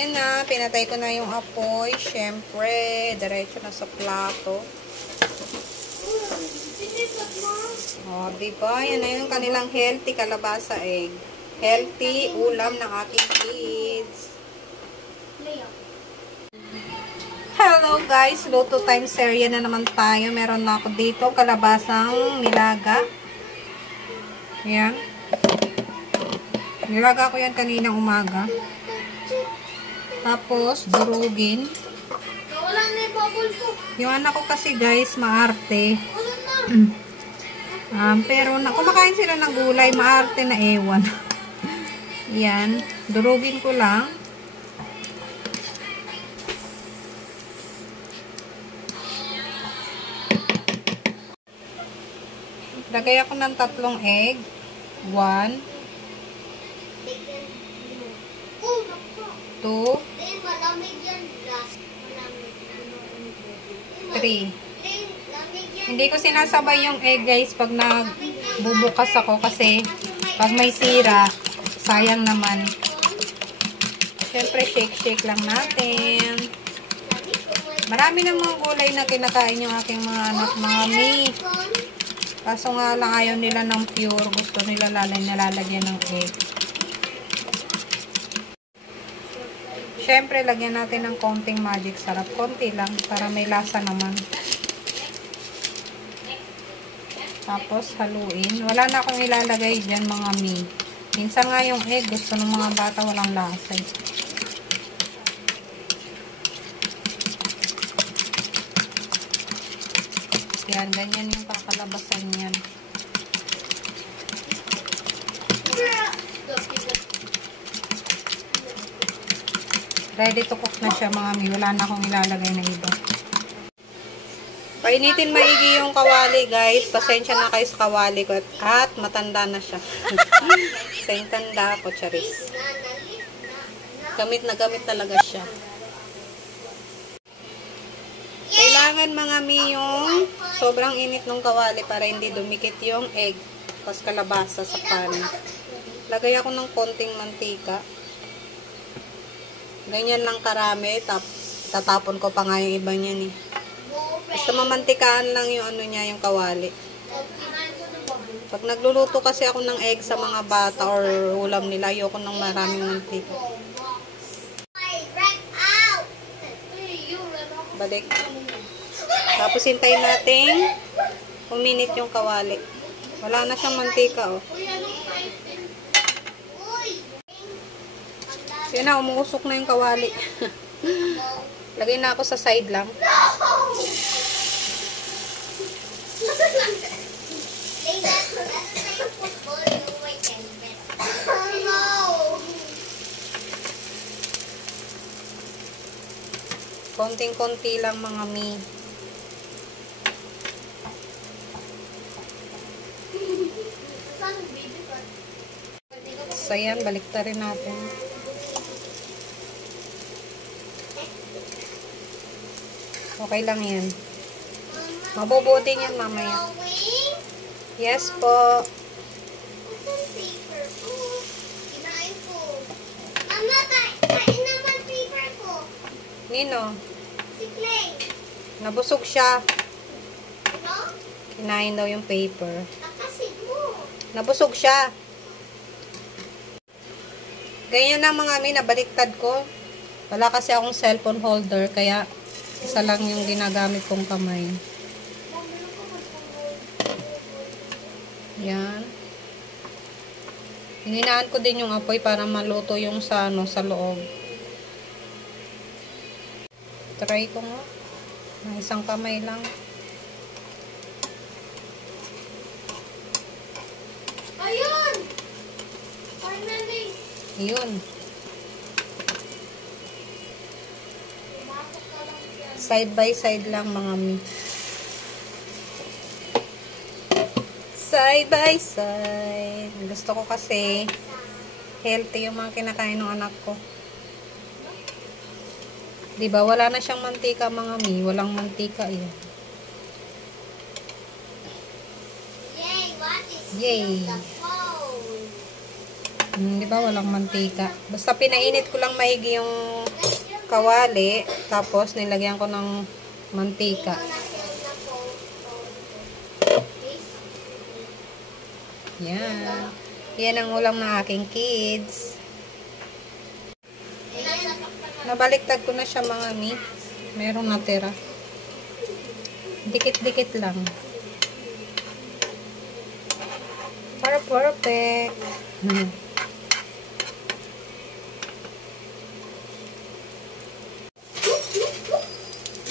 Ayan na, pinatay ko na yung apoy. Syempre, diretso na sa plato. O, diba? Yan na yung kanilang healthy kalabasa egg. Healthy ulam ng aking kids. Hello guys! Luto time serye na naman tayo. Meron na ako dito kalabasang nilaga. Ayan. Nilaga ko yan kaninang umaga. Tapos, durugin. Yung anak ko kasi guys, maarte. Pero kumakain sila ng gulay, maarte na ewan. Yan. Durugin ko lang. Lagay ako ng 3 egg. 1, 2, 3. Hindi ko sinasabay yung egg guys pag nagbubukas ako kasi pag may sira, sayang naman. Siyempre shake lang natin. Marami ng mga gulay na kinakain yung aking mga anak, mami. Kaso nga lang ayaw nila ng pure. Gusto nila nalalagyan ng egg. Siyempre, lagyan natin ng konting magic sarap. Konti lang, para may lasa naman. Tapos, haluin. Wala na akong ilalagay dyan, mga mi. Minsan nga yung egg, gusto ng mga bata walang lasa. Yan, ganyan yung kakalabasan yan. Ready to cook na siya mga mi. Wala na akong ilalagay na iba. Painitin maigi yung kawali guys. Pasensya na kayo sa kawali ko. At matanda na siya. Sa tanda ako, charis. Gamit na gamit talaga siya. Kailangan mga mi yung sobrang init ng kawali para hindi dumikit yung egg. Tapos kalabasa sa pan. Lagay ako ng konting mantika. Ganyan lang karami, tatapon ko pa nga yung iba niyan eh. Basta mamantikaan lang yung ano niya, yung kawali. Pag nagluluto kasi ako ng egg sa mga bata or ulam nila, ayoko ng maraming mantika. Balik. Tapos hintayin natin uminit yung kawali. Wala na siyang mantika oh. Yun na, umuusok na yung kawali. Lagay na ako sa side lang. Konting-konti lang mga mi. So yan, baliktarin natin. Okay lang yan. Mabubuti yan mamaya. Yes po. Nino? Si Clay. Nabusog siya. Kinain daw yung paper. Nabusog siya. Ganyan na mga mi, nabaliktad ko. Wala kasi akong cellphone holder, kaya isa lang yung ginagamit kong kamay. Yan. Hininaan ko din yung apoy para maluto yung sa loob. Try ko nga. Na isang kamay lang. Ayun! Finally! Yun. Side by side lang mga mi. Side by side. Gusto ko kasi healthy yung mga kinakain ng anak ko. Diba? Wala na siyang mantika mga mi. Walang mantika eh. Yay! What is Yay! the phone? Diba? Walang mantika. Basta pinainit ko lang maigi yung kawali, tapos nilagyan ko ng mantika. Yan. Yan ang ulam ng aking kids. Nabaliktad ko na siya mga mi. Merong natira. Dikit-dikit lang. Para perfect.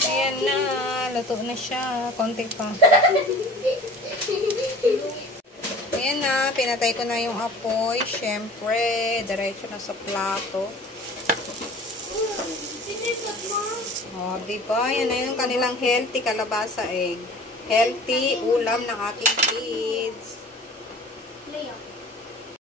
Ayan na. Luto na siya. Konti pa. Ayan na. Pinatay ko na yung apoy. Siyempre. Diretso na sa plato. Oh, diba? Yan na yung kanilang healthy kalabasa egg. Healthy ulam ng ating kids.